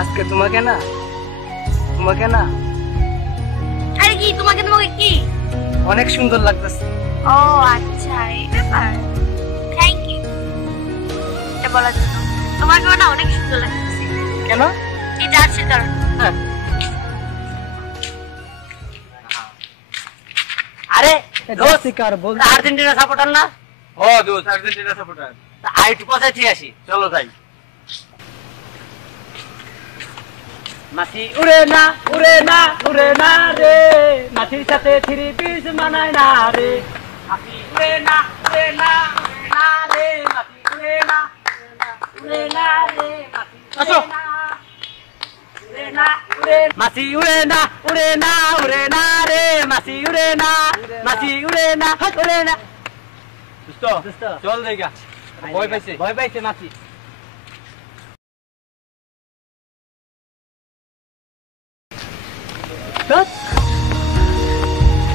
আজকে তোমাকে না আরে কি তোমাকে কি অনেক সুন্দর লাগতেছে। ও আচ্ছা এই ব্যাপার, থ্যাংক ইউ এটা বলার জন্য। তোমাকে না অনেক সুন্দর লাগতেছে। কেন? এই জার্সির কারণে। আরে জার্সি কার বল? আর্জেন্টিনা সাপোর্টার না? ও দোস্ত আর্জেন্টিনা সাপোর্টার। আইটু পৌঁছাচ্ছি আসি, চলো যাই। মাছি উড়ে না রে, মাছির সাথে থ্রি পিস মানায় না রে। মাছি উড়ে না রে, মাছি উড়ে না রে, মাছি উড়ে না রে, মাছি উড়ে না। দোস্ত চল দেখা, ভয় পাইছে মাছি।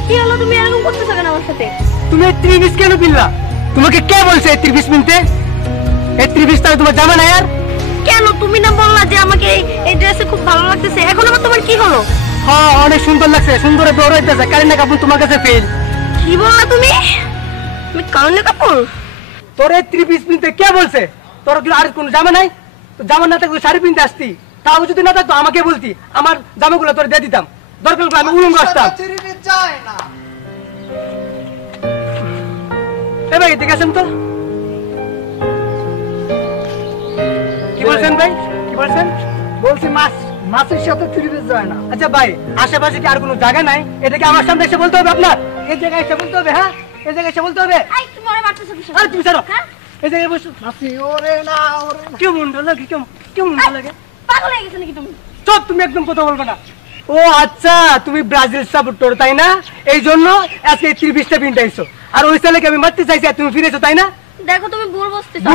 কি হলো, তুমি এরকম করতেছো কেন আমার সাথে? তুমি এই ত্রিভিস কেন কিনলা? তোমাকে কে বলছে এই ত্রিভিস কিনতে? এই ত্রিভিস তাহলে তোমার জামা নাই আর? কেন তুমি না বললা যে আমাকে এই ড্রেসে খুব ভালো লাগতেছে, এখন আবার তোমার কি হলো? হ্যাঁ অনেক সুন্দর লাগছে, সুন্দরে দৌড়াইতেছে। কারিনা কাপুর তোমার কাছে ফেল। কি বললা তুমি? তুমি কারিনা কাপুর? তোর এই ত্রিভিস কিনতে কে বলছে? তোর কি আর কোনো জামা নাই? তো জামা না থাকলে শাড়ি কিনতে আসতি। তাও যদি না থাকতো আমাকে বলতি, আমার জামাগুলো তোর দিয়ে দিতাম। দরকার হলে আমি উলঙ্গ আসতাম। এ ভাই এদিকে আসেন তো। কি বলছেন ভাই, কি বলছেন? বলছি মাছের সাথে ত্রিভুজ যায় না। আচ্ছা ভাই, আশেপাশে কি আর কোনো জায়গা নাই? এটাকে আমার সামনে এসে বলতে হবে আপনার? এই জায়গায় এসে বলতে হবে? হ্যাঁ এই জায়গায় এসে বলতে হবে। এই তুমি ওরে মারতেছো কিসের? আরে তুমি ছাড়ো, হ্যাঁ? এই জায়গায় বসো। মাছি ওরে না। কেউ মুন্ডো লাগে, কেউ মুন্ডো লাগে। পাগল হয়ে গেছো নাকি তুমি? চুপ, তুমি একদম কথা বলবে না। ও আচ্ছা, তুমি ব্রাজিল সাপোর্টার তাই না? এই জন্য আজকে এই ত্রিভিসটা পিনটাইছো। আর ওই ছেলেকে আমি মারতে চাইছি আর তুমি ফিরেছো তাই না? দেখো তুমি ভুল বুঝতেছো।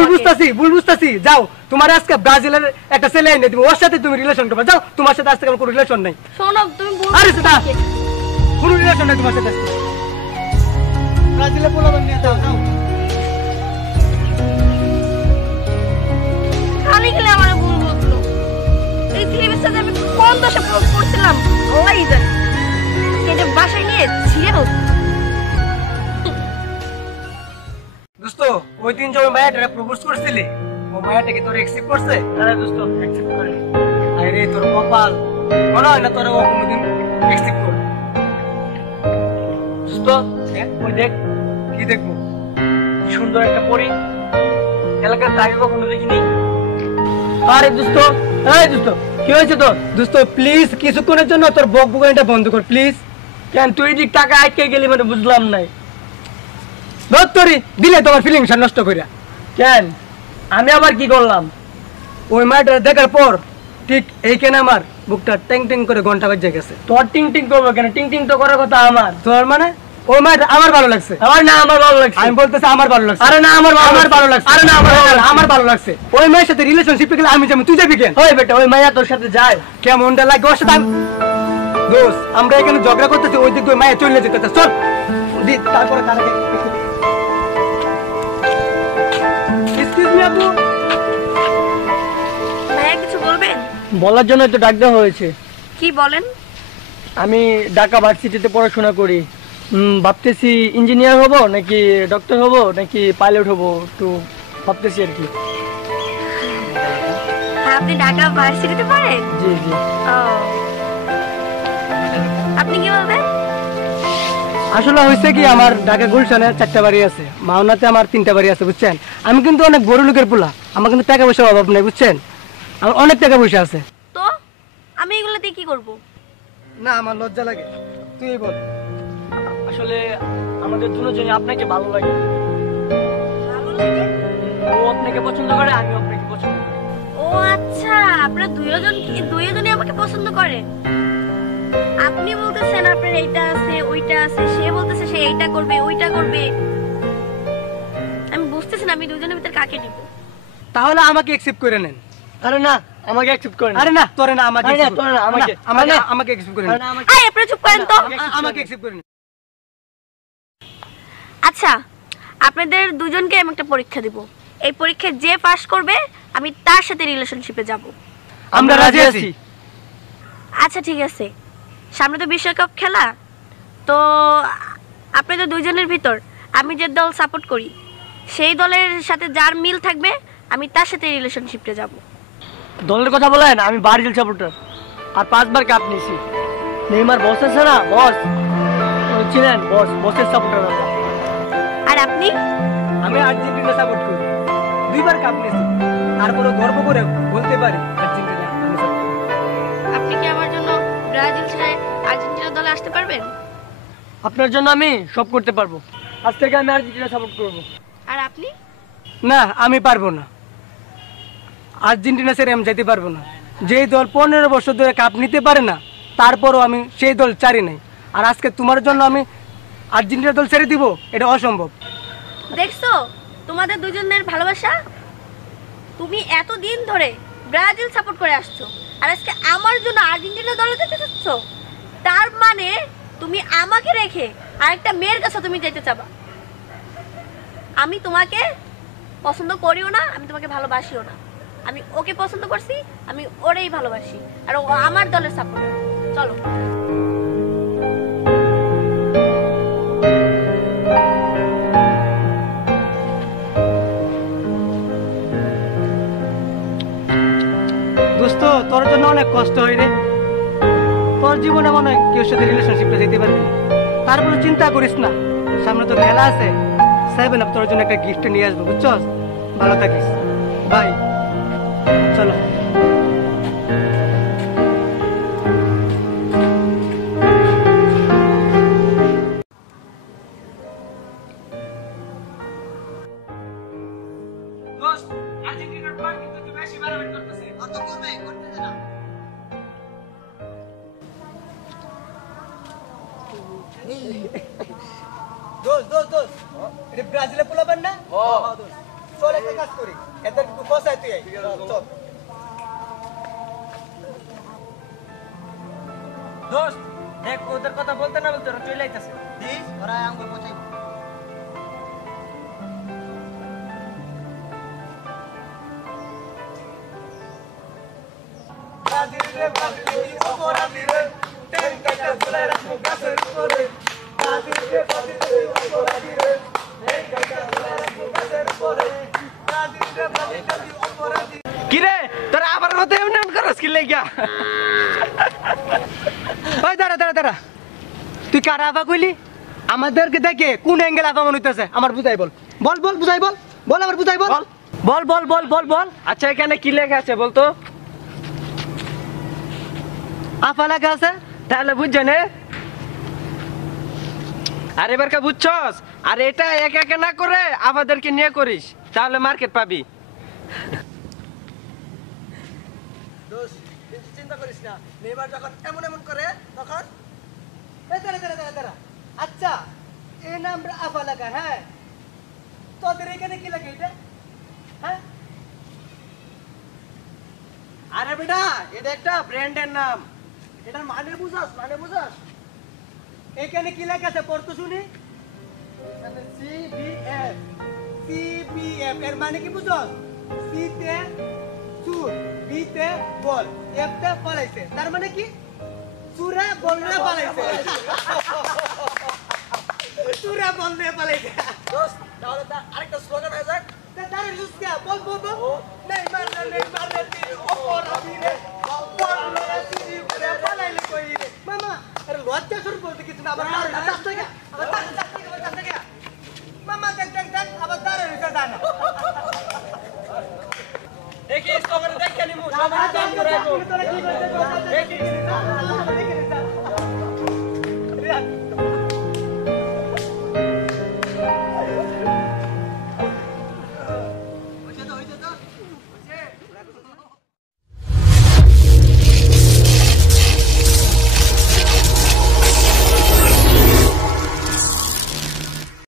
ভুল বুঝতেছি। যাও, তোমার আজকে ব্রাজিলের একটা ছেলে এনে দিবো, ওর সাথে তুমি রিলেশন করবে। যাও, তোমার সাথে আজকে আমার কোনো রিলেশন নাই। শোনো তুমি ভুল আরে বুঝতেছো। কোনো রিলেশন নাই তোমার সাথে। ব্রাজিলে পোলাপান নিয়ে যাও, যাও। খালি গেলে আমার ভুল বুঝলো। এই ত্রিভুজটা যে আমি কোন দশে প্রপোজ করছিলাম আল্লাহই জানে। এটা বাসায় নিয়ে ছিঁড়ে ফেলবো। দোস্ত, ওই দিন যখন মায়াটা প্রপোজ করছিলি, ও মায়াটা কি তোর অ্যাকসেপ্ট করছে? আরে দোস্ত অ্যাকসেপ্ট করে। আরে তোর কপাল, মনে হয় না তোর ও কোনোদিন অ্যাকসেপ্ট করবে। দোস্ত ওই দেখ, কি দেখবো? সুন্দর একটা পরি, এলাকার তাকে কখনো দেখিনি। আরে দোস্ত, এই দোস্ত কি হয়েছে তোর? দোস্ত প্লিজ কিছুক্ষণের জন্য তোর বকবকানিটা বন্ধ কর প্লিজ। কেন তুই দিক টাকা আটকে গেলি মানে বুঝলাম নাই। ধরতরি দিলে তোমার ফিলিংসটা নষ্ট কইরা। কেন আমি আবার কি করলাম? ওই মায়াটা দেখার পর ঠিক এইখানে আমার বুকটা ট্যাং ট্যাং করে ঘন্টা বাজে গেছে। তোর টিং টিং করবো কেন? টিং টিং তো করার কথা আমার। তোর মানে ওই মায়াটা আমার ভালো লাগছে। আমার না আমার ভালো লাগছে। আমি বলতেছি আমার ভালো লাগছে। আরে না আমার ভালো লাগছে। আরে না আমার ভালো লাগছে। ওই মায়ের সাথে রিলেশনশিপে গেলে আমি যাবো, তুই যাবি কেন? ওই বেটা ওই মাইয়া তোর সাথে যায় কেমনটা লাগে ওর সাথে? দোস্ত আমরা এখানে ঝগড়া করতেছি, ওই দিক দিয়ে মায়া চলে যেতে। চল দি তারপরে তারা এক্সকিউজ মি আপু। ভাইয়া কিছু বলবেন? বলার জন্য তো ডাক দেওয়া হয়েছে। কি বলেন? আমি ঢাকা ভার্সিটিতে পড়াশোনা করি। ভাবতেছি ইঞ্জিনিয়ার হব নাকি ডক্টর হব নাকি পাইলট হব, একটু ভাবতেছি আর কি। আপনি ঢাকা ভার্সিটিতে পড়েন? জি জি। ও আপনি কি বলবেন? আসলে হয়েছে কি, আমার ঢাকা গুলশানে 4টা বাড়ি আছে, মাওনাতে আমার 3টা বাড়ি আছে বুঝছেন। আমি কিন্তু অনেক বড় লোকের পোলা, আমার কিন্তু টাকা পয়সার অভাব নেই বুঝছেন। আমার অনেক টাকা পয়সা আছে। তো আমি এগুলো দিয়ে কি করব? না আমার লজ্জা লাগে, তুই বল। আসলে আমাদের দুজনই আপনাকে ভালো লাগে। ভালো লাগে? ও আপনাকে পছন্দ করে, আমি আপনাকে পছন্দ করি। ও আচ্ছা, আপনারা দুইজনই আমাকে পছন্দ করে। আপনি বলতেছেন আপনার এইটা আছে ওইটা আছে, সে বলতেছে সে এইটা করবে ওইটা করবে। আমি বুঝতেছি না আমি দুজনের ভিতর কাকে নিব। তাহলে আমাকে অ্যাকসেপ্ট করে নেন। আরে না আমাকে অ্যাকসেপ্ট করেন। আরে না তোরে না, আমাকে আরে না তোরে না, আমাকে আমাকে অ্যাকসেপ্ট করে নেন। আরে আপনারা চুপ করেন তো। আমাকে অ্যাকসেপ্ট করে নেন। আচ্ছা আপনাদের দুজনকে আমি একটা পরীক্ষা দিব। এই পরীক্ষায় যে পাস করবে আমি তার সাথে রিলেশনশিপে যাব। আমরা রাজি আছি। আচ্ছা ঠিক আছে, সামনে তো বিশ্বকাপ খেলা, তো আপনাদের দুইজনের ভিতর আমি যে দল সাপোর্ট করি সেই দলের সাথে যার মিল থাকবে আমি তার সাথে রিলেশনশিপে যাব। দলের কথা বলেন, আমি ব্রাজিল সাপোর্টার আর 5 বার কাপ নিয়েছি। নেইমার বস আছে না, বস চিনেন, বসের সাপোর্টার আমরা। আর আপনি? আমি আর্জেন্টিনা সাপোর্ট করি, 2 বার কাপ নিয়েছি, তারপরে গর্ব করে বলতে পারি আর্জেন্টিনা আমি support করি। আপনি কি আমার জন্য ব্রাজিল ছেড়ে আর্জেন্টিনা দলে আসতে পারবেন? আপনার জন্য আমি সব করতে পারবো। আজ থেকে আমি আর্জেন্টিনা সাপোর্ট করবো। আর আপনি? না, আমি পারবো না, আর্জেন্টিনা ছেড়ে আমি যেতে পারবো না। যেই দল 15 বছর ধরে কাপ নিতে পারে না, তারপরও আমি সেই দল ছাড়ি নাই। আর আজকে তোমার জন্য আমি আর্জেন্টিনা দল ছেড়ে দিব, এটা অসম্ভব। দেখছো তোমাদের দুজনের ভালোবাসা? তুমি এতদিন ধরে ব্রাজিল সাপোর্ট করে আসছো, আর আজকে আমার জন্য আর্জেন্টিনা দলে যেতে চাচ্ছ। তার মানে তুমি আমাকে রেখে আরেকটা মেয়ের কাছে তুমি যেতে চাবা। আমি তোমাকে পছন্দ করিও না, আমি তোমাকে ভালোবাসিও না। আমি ওকে পছন্দ করছি, আমি ওরেই ভালোবাসি, আর ও আমার দলের সাপোর্ট। চলো। দোস্ত, তোর জন্য অনেক কষ্ট হয় রে, তোর জীবনে মনে হয় কেউ সাথে রিলেশনশিপে যেতে পারবি না। তারপরে চিন্তা করিস না, সামনে তো মেলা আছে, 7 তোর জন্য একটা গিফট নিয়ে আসবো, বুঝছস? ভালো থাকিস, বাই। চলো। দোস্ত দোস্ত দোস্ত, এটা ব্রাজিলে পোলাবেন না? দোস্ত চল একটা কাজ করি, এদের একটু ফসাই তুই আই। চল দোস্ত দেখ, ওদের কথা বলতে না বলতে ওরা চলে আইতাছে। দিস ওরা আঙ্গুল পচাইব। ব্রাজিলে ব্রাজিলে অপরাধী রে, তেল কাটা ঝুলাই রাখবো গাছের উপরে। ব্রাজিলে ব্রাজিলে অপরাধী রে, তেল কাটা ঝুলাই রাখবো গাছের উপরে। ব্রাজিলে ব্রাজিলে অপরাধী। কি রে, তোরা আবার মতো এমন করস কি লাগিয়া? ওই দাঁড়া দাঁড়া দাঁড়া, তুই কারা আফা কইলি? আমাদেরকে দেখে কোন অ্যাঙ্গেল আফা মনে হইতেছে আমার বুঝাই বল। বল বল বুঝাই বল, বল আমার বুঝাই বল। বল বল বল বল বল। আচ্ছা এখানে কি লেখা আছে বলতো? আফা লেখা আছে, তাহলে বুঝছেন? আর এবারকে বুঝছস? আর এটা একা একা না করে আমাদেরকে নিয়ে করিস, তাহলে মার্কেট পাবি। দোস্ত চিন্তা করিস না, নেইমার যখন এমন এমন করে তখন এই দাঁড়া দাঁড়া দাঁড়া দাঁড়া। আচ্ছা এই নামটা আফা লেখা, হ্যাঁ, তোদের এখানে কি লাগে এটা? হ্যাঁ আরে বেটা, এটা একটা ব্র্যান্ডের নাম, এটার মানে বুঝাস, মানে বুঝাস? এখানে কি লেখা আছে পড়তো শুনি? সিবিএফ, সিবিএফ এর মানে কি বুঝাস? সি তে সুর, বি তে বল, এফ তে পালাইছে, তার মানে কি? সুরে বললে পালাইছে। সুরে বললে পালাইছে। দোস্ত তাহলে আরেকটা স্লোগান হয়ে যাক। তারে ইউজ কে বল বল বল। নেইমার রে তুই অপরাধী রে, বল রে তুই করে পালাইলে কই রে। মামা আরে লজ্জা শুরু বলতে কিছু না, আবার কাছ থেকে আবার কাছ থেকে মামা দেখ দেখ দেখ আবার দাঁড়ায় রইছে দাঁড়া। দেখি স্লোগান দেখে নিমু, তোরা কি করতে দেখি